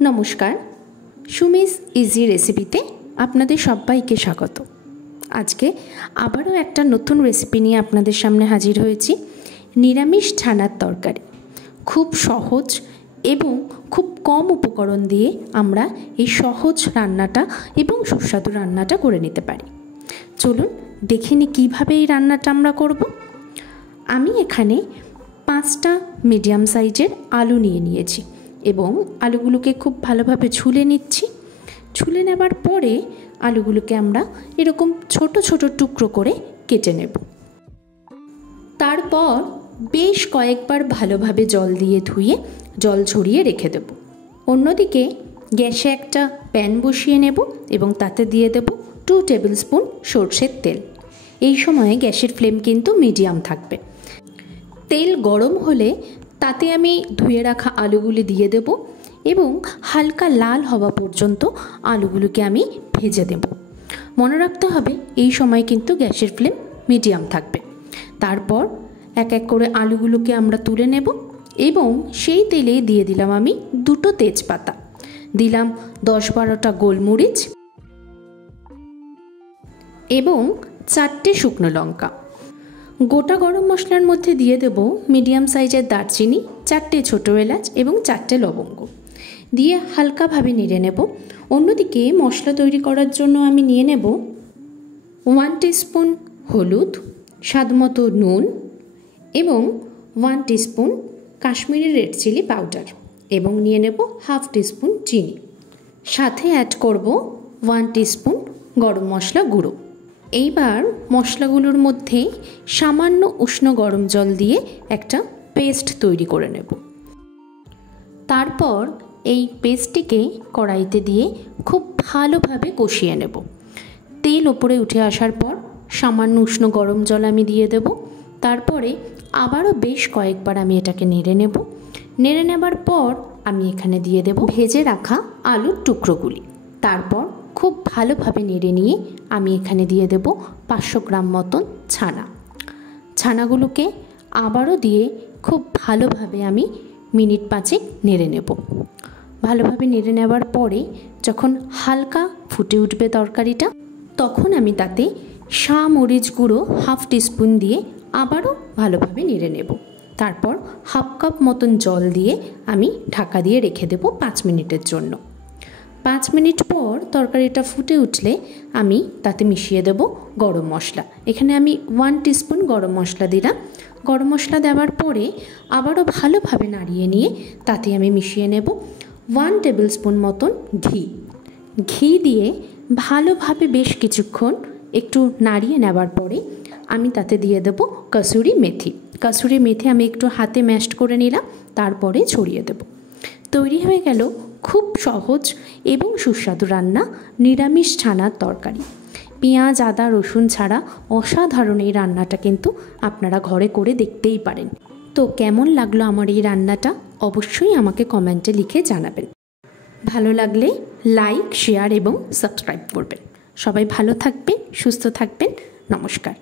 নমস্কার, সুমিস ইজি রেসিপিতে আপনাদের সবাইকে স্বাগত। আজকে আবারও একটা নতুন রেসিপি নিয়ে আপনাদের সামনে হাজির হয়েছি। নিরামিষ ছানার তরকারি। খুব সহজ এবং খুব কম উপকরণ দিয়ে আমরা এই সহজ রান্নাটা এবং সুস্বাদু রান্নাটা করে নিতে পারি। চলুন দেখে নিই কীভাবে এই রান্নাটা আমরা করব। আমি এখানে 5টা মিডিয়াম সাইজের আলু নিয়েছি এবং আলুগুলোকে খুব ভালোভাবে ছুলে নিচ্ছি। ছুলে নেবার পরে আলুগুলোকে আমরা এরকম ছোট ছোট টুকরো করে কেটে নেব। তারপর বেশ কয়েকবার ভালোভাবে জল দিয়ে ধুয়ে জল ঝরিয়ে রেখে দেব। অন্যদিকে গ্যাসে একটা প্যান বসিয়ে নেব এবং তাতে দিয়ে দেব 2 টেবিল স্পুন সরষের তেল। এই সময়ে গ্যাসের ফ্লেম কিন্তু মিডিয়াম থাকবে। তেল গরম হলে তাতে আমি ধুয়ে রাখা আলুগুলি দিয়ে দেব এবং হালকা লাল হওয়া পর্যন্ত আলুগুলোকে আমি ভেজে দেব। মনে রাখতে হবে এই সময় কিন্তু গ্যাসের ফ্লেম মিডিয়াম থাকবে। তারপর এক এক করে আলুগুলোকে আমরা তুলে নেব এবং সেই তেলে দিয়ে দিলাম আমি 2টো তেজপাতা, দিলাম 10-12টা গোলমরিচ এবং 4টে শুকনো লঙ্কা। গোটা গরম মশলার মধ্যে দিয়ে দেব মিডিয়াম সাইজের দারচিনি, 4টে ছোটো এলাচ এবং 4টে লবঙ্গ দিয়ে হালকাভাবে নেড়ে নেব। অন্যদিকে মশলা তৈরি করার জন্য আমি নিয়ে নেব 1 টিস্পুন হলুদ, স্বাদমতো নুন এবং 1 teaspoon Kashmiri red chilli powder এবং নিয়ে নেব 1/2 টিস্পুন চিনি। সাথে অ্যাড করব 1 টিস্পুন গরম মশলা গুঁড়ো। এইবার মশলাগুলোর মধ্যে সামান্য উষ্ণ গরম জল দিয়ে একটা পেস্ট তৈরি করে নেব। তারপর এই পেস্টটিকে কড়াইতে দিয়ে খুব ভালোভাবে কষিয়ে নেব। তেল ওপরে উঠে আসার পর সামান্য উষ্ণ গরম জল আমি দিয়ে দেব। তারপরে আবারও বেশ কয়েকবার আমি এটাকে নেড়ে নেব। নেড়ে নেবার পর আমি এখানে দিয়ে দেব ভেজে রাখা আলুর টুকরোগুলি। তারপর খুব ভালোভাবে নেড়ে নিয়ে আমি এখানে দিয়ে দেব 500 গ্রাম মতন ছানাগুলোকে আবারও দিয়ে খুব ভালোভাবে আমি মিনিট 5 নেড়ে নেব। ভালোভাবে নেড়ে নেওয়ার পরে যখন হালকা ফুটে উঠবে তরকারিটা, তখন আমি তাতে মরিচ গুঁড়ো 1/2 টিস্পুন দিয়ে আবারও ভালোভাবে নেড়ে নেব। তারপর 1/2 কাপ মতন জল দিয়ে আমি ঢাকা দিয়ে রেখে দেব 5 মিনিটের জন্য। 5 মিনিট পর তরকারিটা ফুটে উঠলে আমি তাতে মিশিয়ে দেব গরম মশলা। এখানে আমি 1 টিস্পুন গরম মশলা দিলাম। গরম মশলা দেওয়ার পরে আবারও ভালোভাবে নাড়িয়ে নিয়ে তাতে আমি মিশিয়ে নেব 1 টেবিল স্পুন মতন ঘি দিয়ে ভালোভাবে বেশ কিছুক্ষণ একটু নাড়িয়ে নেবার পরে আমি তাতে দিয়ে দেব কসুরি মেথি আমি একটু হাতে ম্যাশড করে নিলাম, তারপরে ছড়িয়ে দেব। তৈরি হয়ে গেল খুব সহজ এবং সুস্বাদু রান্না নিরামিষ ছানার তরকারি। পেঁয়াজ, আদা, রসুন ছাড়া অসাধারণ এই রান্নাটা কিন্তু আপনারা ঘরে করে দেখতেই পারেন। তো কেমন লাগলো আমার এই রান্নাটা অবশ্যই আমাকে কমেন্টে লিখে জানাবেন। ভালো লাগলে লাইক, শেয়ার এবং সাবস্ক্রাইব করবেন। সবাই ভালো থাকবেন, সুস্থ থাকবেন। নমস্কার।